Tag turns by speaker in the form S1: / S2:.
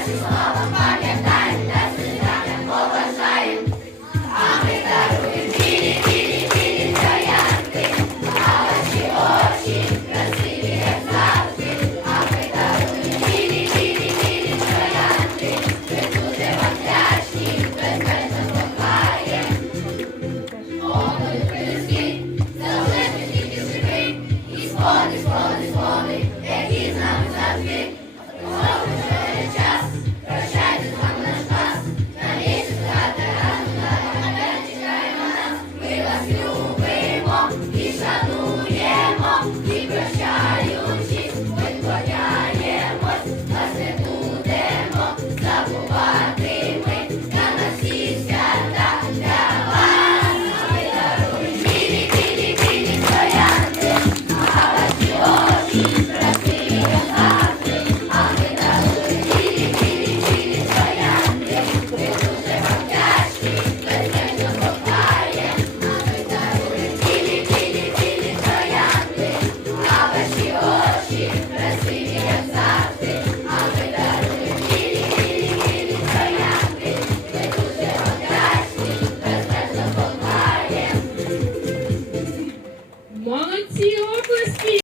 S1: Christ is alive.
S2: Молодці, оплески!